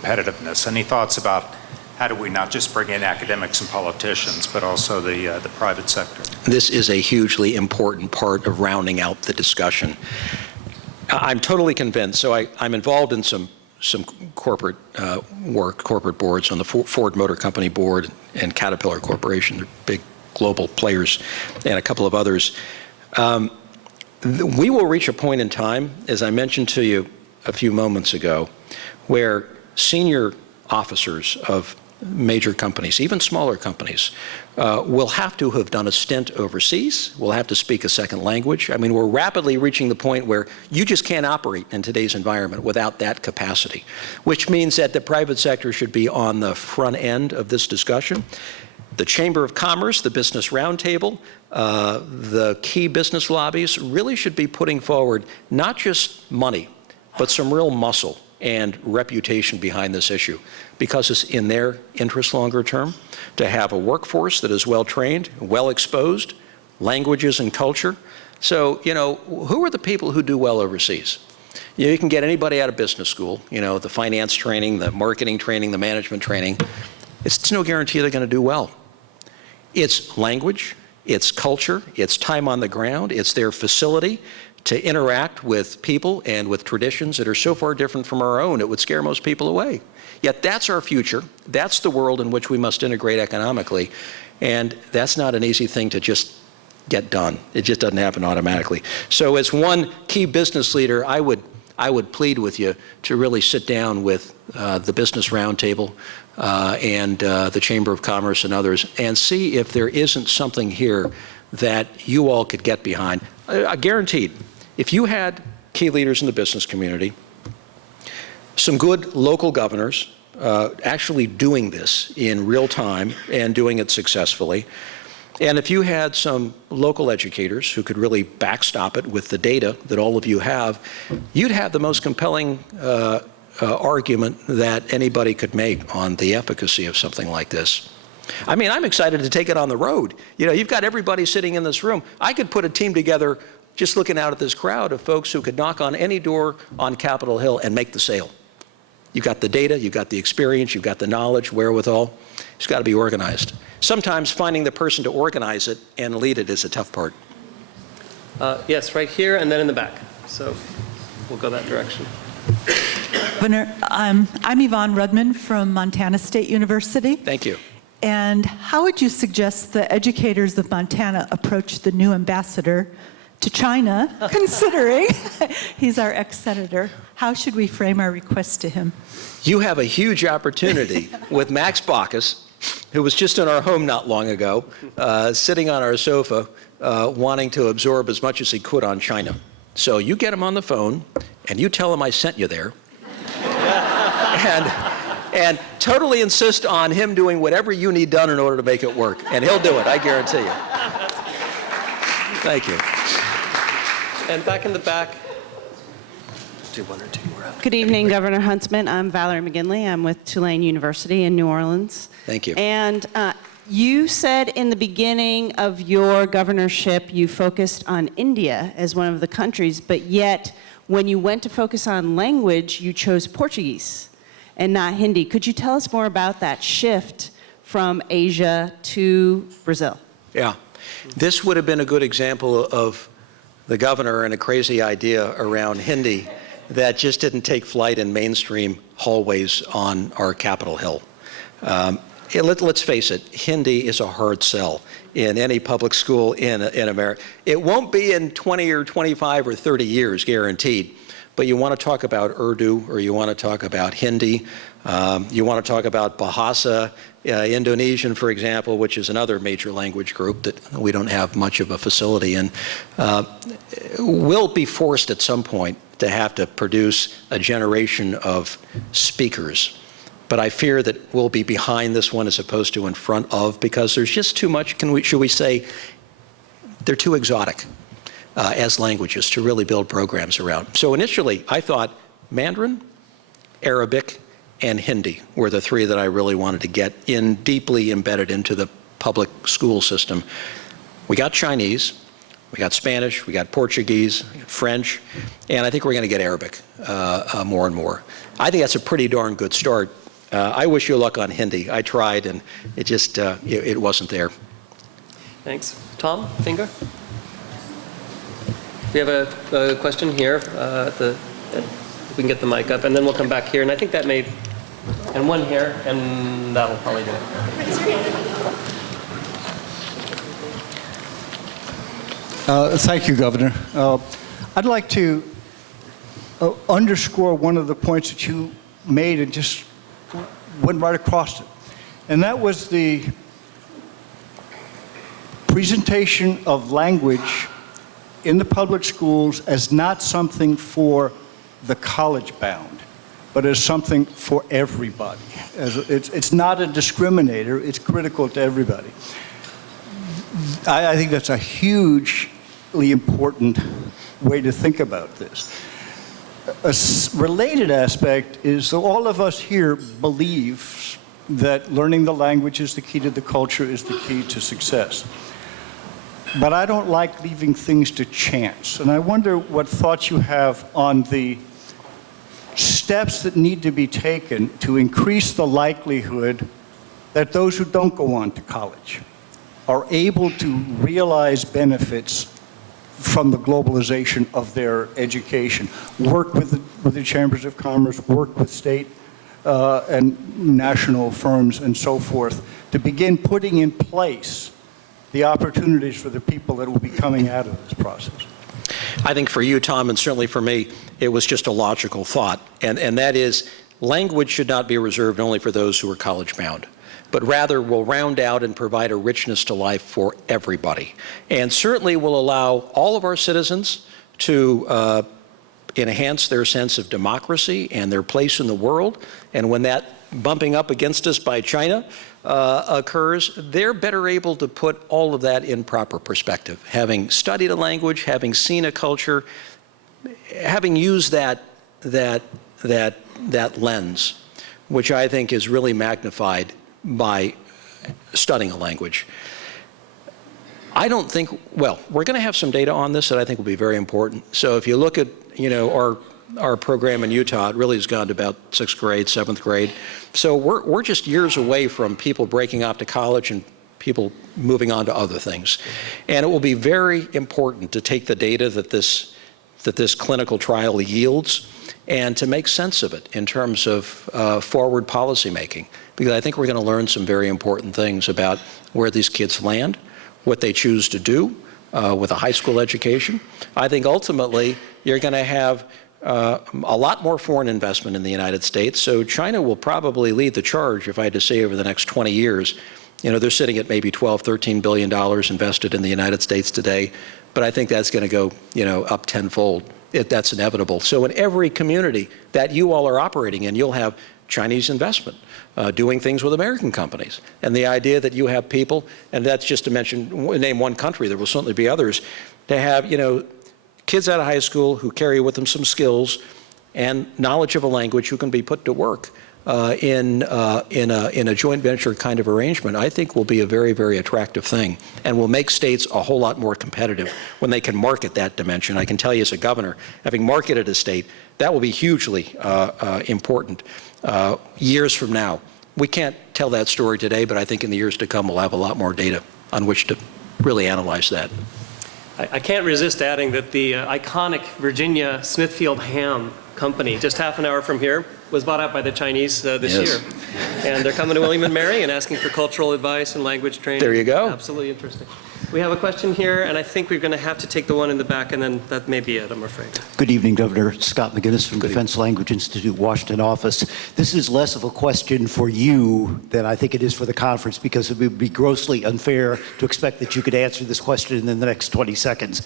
competitiveness. Any thoughts about how do we not just bring in academics and politicians, but also the private sector? This is a hugely important part of rounding out the discussion. I'm totally convinced. So I'm involved in some corporate work, corporate boards on the Ford Motor Company board and Caterpillar Corporation. They're big global players, and a couple of others. We will reach a point in time, as I mentioned to you a few moments ago, where senior officers of major companies, even smaller companies, will have to have done a stint overseas, will have to speak a second language. I mean, we're rapidly reaching the point where you just can't operate in today's environment without that capacity, which means that the private sector should be on the front end of this discussion. The Chamber of Commerce, the Business Roundtable, the key business lobbies really should be putting forward not just money, but some real muscle and reputation behind this issue, because it's in their interest longer term to have a workforce that is well trained, well exposed, languages and culture. So, you know, who are the people who do well overseas? You can get anybody out of business school, you know, the finance training, the marketing training, the management training. It's no guarantee they're going to do well. It's language, it's culture, it's time on the ground, it's their facility to interact with people and with traditions that are so far different from our own, it would scare most people away. Yet that's our future. That's the world in which we must integrate economically. And that's not an easy thing to just get done. It just doesn't happen automatically. So as one key business leader, I would plead with you to really sit down with the Business Roundtable and the Chamber of Commerce and others and see if there isn't something here that you all could get behind. Guaranteed, if you had key leaders in the business community, some good local governors actually doing this in real time and doing it successfully, and if you had some local educators who could really backstop it with the data that all of you have, you'd have the most compelling argument that anybody could make on the efficacy of something like this. I mean, I'm excited to take it on the road. You know, you've got everybody sitting in this room. I could put a team together just looking out at this crowd of folks who could knock on any door on Capitol Hill and make the sale. You've got the data, you've got the experience, you've got the knowledge, wherewithal. It's got to be organized. Sometimes finding the person to organize it and lead it is a tough part. Yes, right here and then in the back. So we'll go that direction. Governor, I'm Yvonne Rudman from Montana State University. Thank you. And how would you suggest the educators of Montana approach the new ambassador to China, considering he's our ex-senator? How should we frame our request to him? You have a huge opportunity with Max Baucus, who was just in our home not long ago, sitting on our sofa, wanting to absorb as much as he could on China. So you get him on the phone, and you tell him I sent you there. And totally insist on him doing whatever you need done in order to make it work. And he'll do it, I guarantee you. Thank you. And back in the back. Do one or two more. Good evening, Governor Huntsman. I'm Valerie McGinley. I'm with Tulane University in New Orleans. Thank you. And you said in the beginning of your governorship, you focused on India as one of the countries, but yet when you went to focus on language, you chose Portuguese and not Hindi. Could you tell us more about that shift from Asia to Brazil? Yeah. This would have been a good example of the governor and a crazy idea around Hindi that just didn't take flight in mainstream hallways on our Capitol Hill. Let's face it, Hindi is a hard sell in any public school in America. It won't be in 20 or 25 or 30 years, guaranteed. But you want to talk about Urdu, or you want to talk about Hindi, you want to talk about Bahasa, Indonesian, for example, which is another major language group that we don't have much of a facility in. We'll be forced at some point to have to produce a generation of speakers. But I fear that we'll be behind this one as opposed to in front of, because there's just too much, should we say, they're too exotic as languages to really build programs around. So initially, I thought Mandarin, Arabic, and Hindi were the three that I really wanted to get in deeply embedded into the public school system. We got Chinese, we got Spanish, we got Portuguese, we got French, and I think we're going to get Arabic more and more. I think that's a pretty darn good start. I wish you luck on Hindi. I tried, and it just it wasn't there. Thanks. Tom, finger? We have a question here. If we can get the mic up, and then we'll come back here. And I think that may, and one here, and that'll probably do it. Thank you, Governor. I'd like to underscore one of the points that you made and just went right across it. And that was the presentation of language in the public schools as not something for the college-bound, but as something for everybody. It's not a discriminator, it's critical to everybody. I think that's a hugely important way to think about this. A related aspect is that all of us here believe that learning the language is the key to the culture, is the key to success. But I don't like leaving things to chance. And I wonder what thoughts you have on the steps that need to be taken to increase the likelihood that those who don't go on to college are able to realize benefits from the globalization of their education, work with the chambers of commerce, work with state and national firms and so forth, to begin putting in place the opportunities for the people that will be coming out of this process. I think for you, Tom, and certainly for me, it was just a logical thought, and that is language should not be reserved only for those who are college-bound, but rather will round out and provide a richness to life for everybody, and certainly will allow all of our citizens to enhance their sense of democracy and their place in the world. And when that bumping up against us by China occurs, they're better able to put all of that in proper perspective. Having studied a language, having seen a culture, having used that lens, which I think is really magnified by studying a language. I don't think, well, we're going to have some data on this that I think will be very important. So if you look at, our program in Utah, it really has gone to about 6th grade, 7th grade. So we're just years away from people breaking off to college and people moving on to other things. And it will be very important to take the data that this clinical trial yields and to make sense of it in terms of forward policy making. Because I think we're going to learn some very important things about where these kids land, what they choose to do with a high school education. I think ultimately you're going to have a lot more foreign investment in the United States. So China will probably lead the charge, if I had to say, over the next 20 years. They're sitting at maybe $12, $13 billion invested in the United States today. But I think that's going to go, up tenfold. That's inevitable. So in every community that you all are operating in, you'll have Chinese investment, doing things with American companies. And the idea that you have people, and that's just to name one country, there will certainly be others, to have, kids out of high school who carry with them some skills and knowledge of a language who can be put to work in a joint venture kind of arrangement, I think will be a very, very attractive thing and will make states a whole lot more competitive when they can market that dimension. I can tell you as a governor, having marketed a state, that will be hugely important years from now. We can't tell that story today, but I think in the years to come we'll have a lot more data on which to really analyze that. I can't resist adding that the iconic Virginia Smithfield Ham company, just half an hour from here, was bought out by the Chinese this year. And they're coming to William & Mary and asking for cultural advice and language training. There you go. Absolutely interesting. We have a question here, and I think we're going to have to take the one in the back, and then that may be it, I'm afraid. Good evening, Governor. Scott McGinnis from Defense Language Institute, Washington office. This is less of a question for you than I think it is for the conference, because it would be grossly unfair to expect that you could answer this question in the next 20 seconds.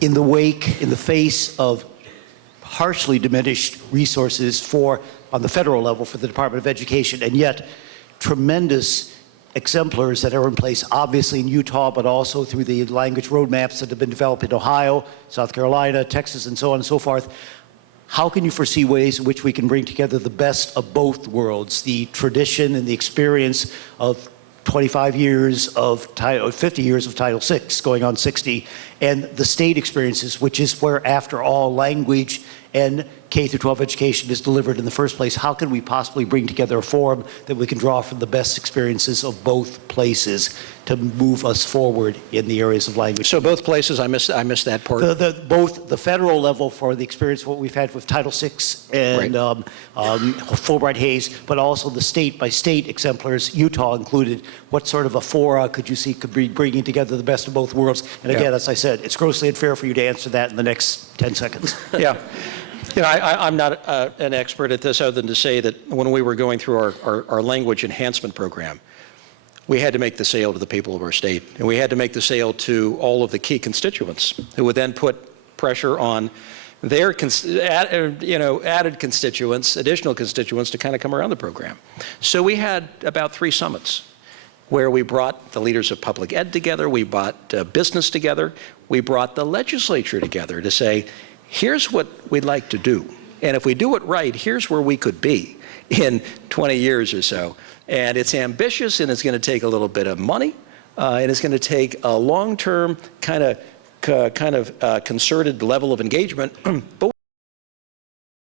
In the face of harshly diminished resources on the federal level for the Department of Education, and yet tremendous exemplars that are in place, obviously in Utah, but also through the language roadmaps that have been developed in Ohio, South Carolina, Texas, and so on and so forth. How can you foresee ways in which we can bring together the best of both worlds, the tradition and the experience of 25 years of Title, 50 years of Title VI, going on 60, and the state experiences, which is where, after all, language and K through 12 education is delivered in the first place. How can we possibly bring together a forum that we can draw from the best experiences of both places to move us forward in the areas of language? So both places, I missed that part. Both the federal level for the experience, what we've had with Title VI and Fulbright Hayes, but also the state-by-state exemplars, Utah included. What sort of a fora could you see could be bringing together the best of both worlds? And again, as I said, it's grossly unfair for you to answer that in the next 10 seconds. Yeah. You know, I'm not an expert at this other than to say that when we were going through our language enhancement program, we had to make the sale to the people of our state, and we had to make the sale to all of the key constituents who would then put pressure on their added constituents, additional constituents to kind of come around the program. So we had about 3 summits where we brought the leaders of public ed together, we brought business together, we brought the legislature together to say, here's what we'd like to do. And if we do it right, here's where we could be in 20 years or so. And it's ambitious, and it's going to take a little bit of money, and it's going to take a long-term kind of concerted level of engagement. But